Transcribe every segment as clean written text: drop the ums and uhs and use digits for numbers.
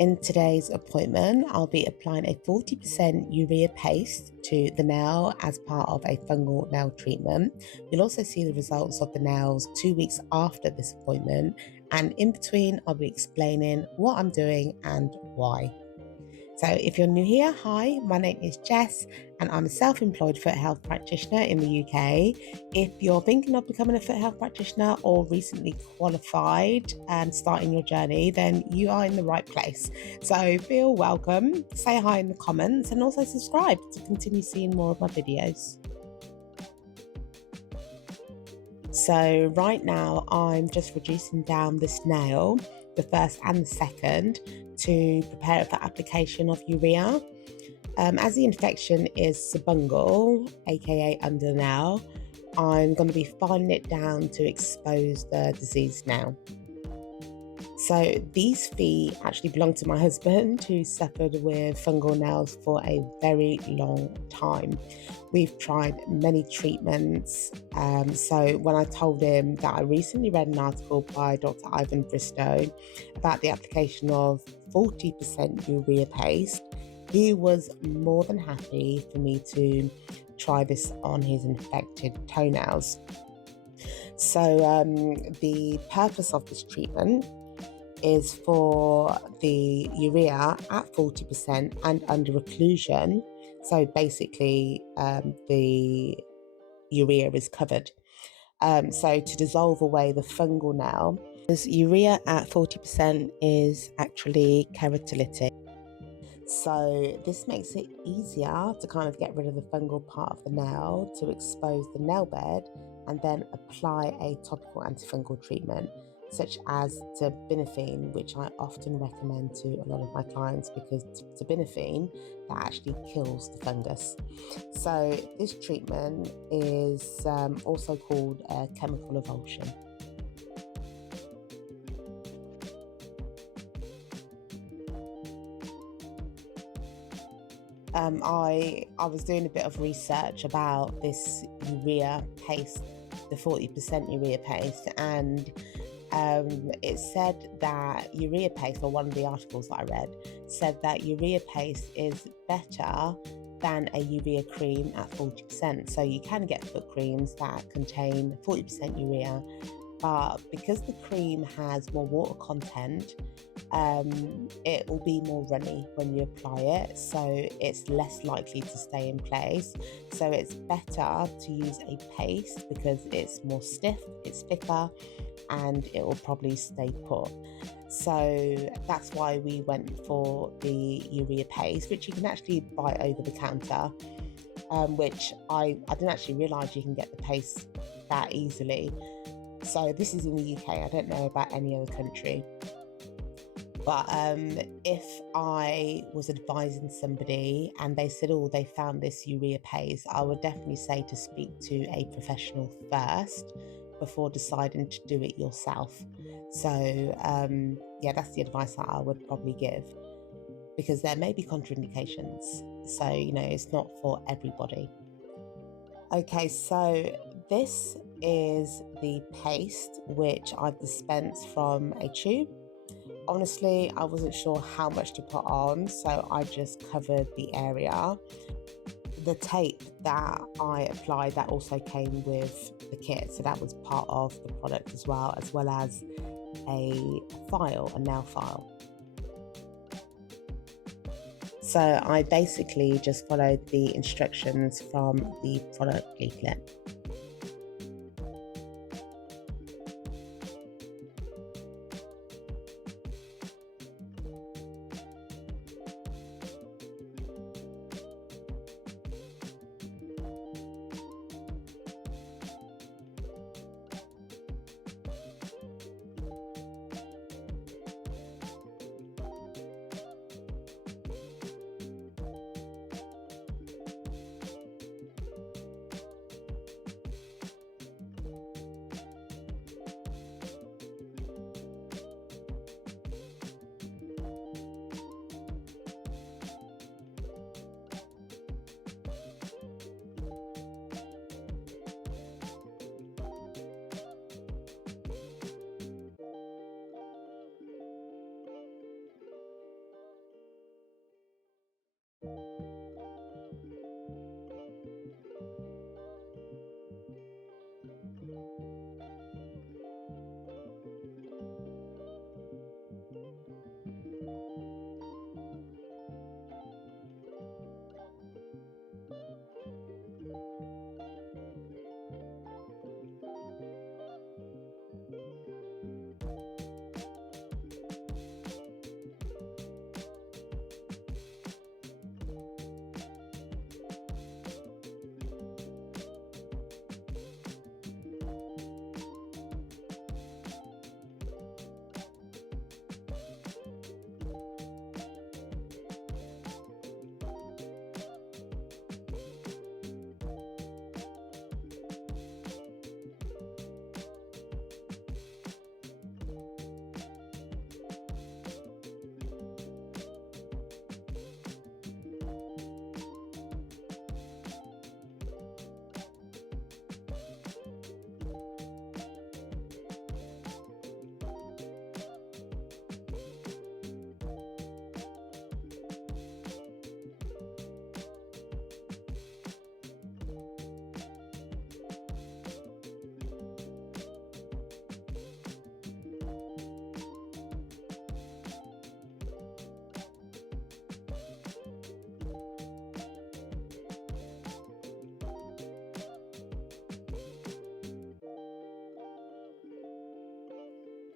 In today's appointment, I'll be applying a 40% urea paste to the nail as part of a fungal nail treatment. You'll also see the results of the nails 2 weeks after this appointment, and in between, I'll be explaining what I'm doing and why. So if you're new here, hi, my name is Jess and I'm a self-employed foot health practitioner in the UK. If you're thinking of becoming a foot health practitioner or recently qualified and starting your journey, then you are in the right place. So feel welcome, say hi in the comments and also subscribe to continue seeing more of my videos. So right now I'm just reducing down this nail, the first and the second, to prepare it for application of urea. As the infection is fungal, aka under the nail, I'm going to be filing it down to expose the diseased nail. So these feet actually belong to my husband, who suffered with fungal nails for a very long time. We've tried many treatments. So when I told him that I recently read an article by Dr. Ivan Bristow about the application of 40% urea paste, he was more than happy for me to try this on his infected toenails. So the purpose of this treatment is for the urea at 40% and under occlusion. So basically, the urea is covered. So to dissolve away the fungal nail, because urea at 40% is actually keratolytic. So this makes it easier to kind of get rid of the fungal part of the nail, to expose the nail bed, and then apply a topical antifungal treatment, such as terbinafine, which I often recommend to a lot of my clients because terbinafine, that actually kills the fungus. So this treatment is also called chemical avulsion. I was doing a bit of research about this urea paste, the 40% urea paste, and it said that urea paste, or one of the articles that I read, said that urea paste is better than a urea cream at 40%. So you can get foot creams that contain 40% urea, but because the cream has more water content, it will be more runny when you apply it, so it's less likely to stay in place. So it's better to use a paste because it's more stiff, it's thicker, and it will probably stay put. So that's why we went for the urea paste, which you can actually buy over the counter, which I didn't actually realise you can get the paste that easily. So this is in the UK, I don't know about any other country. But if I was advising somebody and they said, oh, they found this urea paste, I would definitely say to speak to a professional first before deciding to do it yourself. So yeah, that's the advice that I would probably give, because there may be contraindications. So, it's not for everybody. Okay, so this is the paste which I've dispensed from a tube. Honestly, I wasn't sure how much to put on, so I just covered the area. The tape that I applied, that also came with the kit, so that was part of the product as well as a file, a nail file. So I basically just followed the instructions from the product leaflet.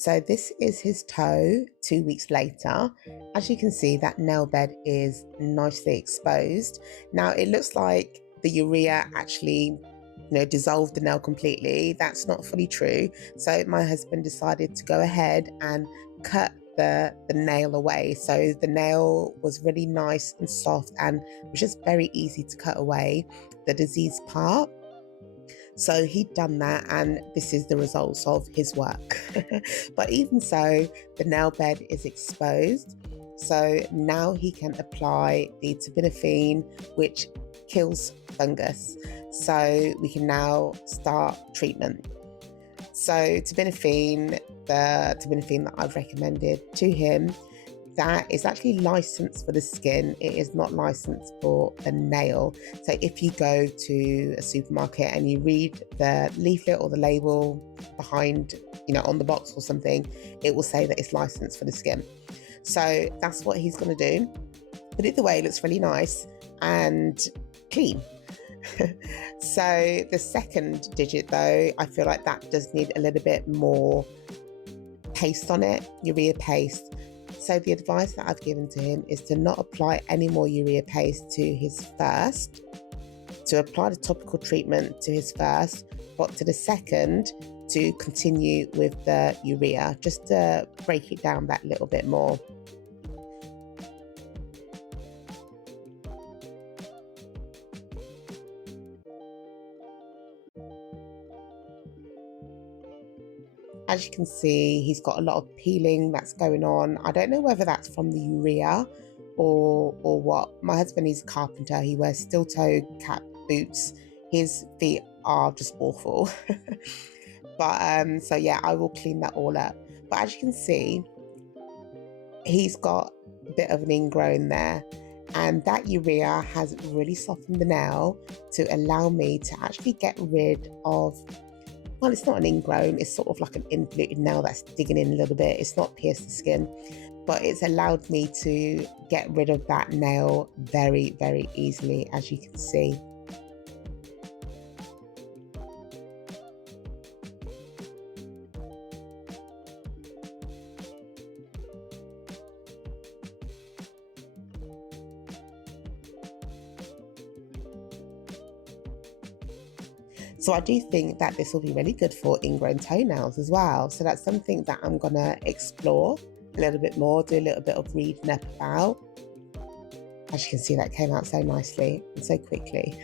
So this is his toe 2 weeks later. As you can see, that nail bed is nicely exposed. Now it looks like the urea actually dissolved the nail completely. That's not fully true. So my husband decided to go ahead and cut the nail away. So the nail was really nice and soft and was just very easy to cut away the diseased part. So he'd done that, and this is the results of his work. But even so, the nail bed is exposed. So now he can apply the terbinafine, which kills fungus. So we can now start treatment. So terbinafine, the terbinafine that I've recommended to him, that is actually licensed for the skin. It is not licensed for the nail. So if you go to a supermarket and you read the leaflet or the label behind, on the box or something, it will say that it's licensed for the skin. So that's what he's going to do. But either way, it looks really nice and clean. So the second digit though, I feel like that does need a little bit more paste on it, urea paste. So the advice that I've given to him is to not apply any more urea paste to his first, to apply the topical treatment to his first, but to the second, to continue with the urea, just to break it down that little bit more. As you can see, he's got a lot of peeling that's going on. I don't know whether that's from the urea or what. My husband is a carpenter. He wears steel-toe cap boots. His feet are just awful. But so yeah, I will clean that all up. But as you can see, he's got a bit of an ingrown there. And that urea has really softened the nail to allow me to actually get rid of, well, it's not an ingrown, it's sort of like an involuted nail that's digging in a little bit. It's not pierced the skin, but it's allowed me to get rid of that nail very, very easily, as you can see. So I do think that this will be really good for ingrown toenails as well. So that's something that I'm gonna explore a little bit more, do a little bit of reading up about. As you can see, that came out so nicely and so quickly.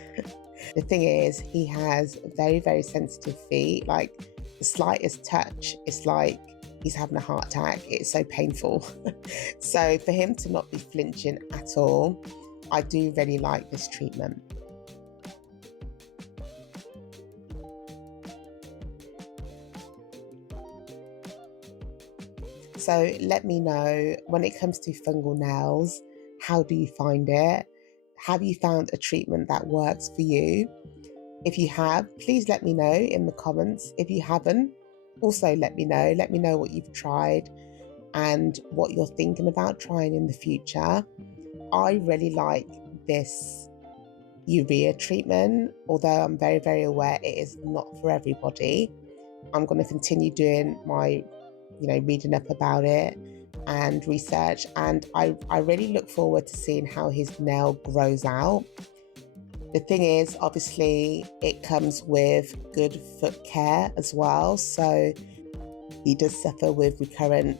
The thing is, he has very, very sensitive feet. Like the slightest touch, it's like he's having a heart attack. It's so painful. So for him to not be flinching at all, I do really like this treatment. So let me know, when it comes to fungal nails, how do you find it? Have you found a treatment that works for you? If you have, please let me know in the comments. If you haven't, also let me know. Let me know what you've tried and what you're thinking about trying in the future. I really like this urea treatment, although I'm very, very aware it is not for everybody. I'm going to continue doing my reading up about it and research, and I really look forward to seeing how his nail grows out. The thing is, obviously, it comes with good foot care as well. So he does suffer with recurrent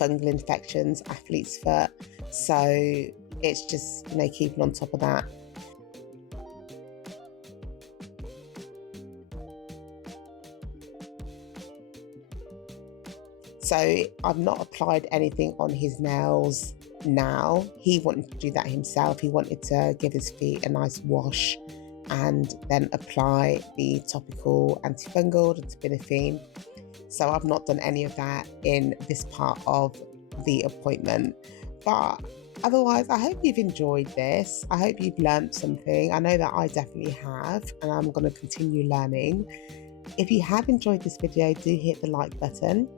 fungal infections, athlete's foot. So it's just, keeping on top of that. So I've not applied anything on his nails now. He wanted to do that himself. He wanted to give his feet a nice wash and then apply the topical antifungal, the terbinafine. So I've not done any of that in this part of the appointment. But otherwise, I hope you've enjoyed this. I hope you've learned something. I know that I definitely have, and I'm going to continue learning. If you have enjoyed this video, do hit the like button.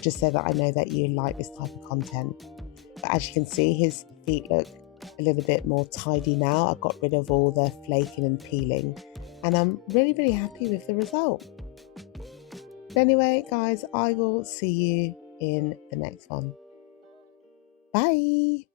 Just so that I know that you like this type of content. But as you can see, his feet look a little bit more tidy now. I've got rid of all the flaking and peeling, and I'm really, really happy with the result. But anyway, guys, I will see you in the next one. Bye.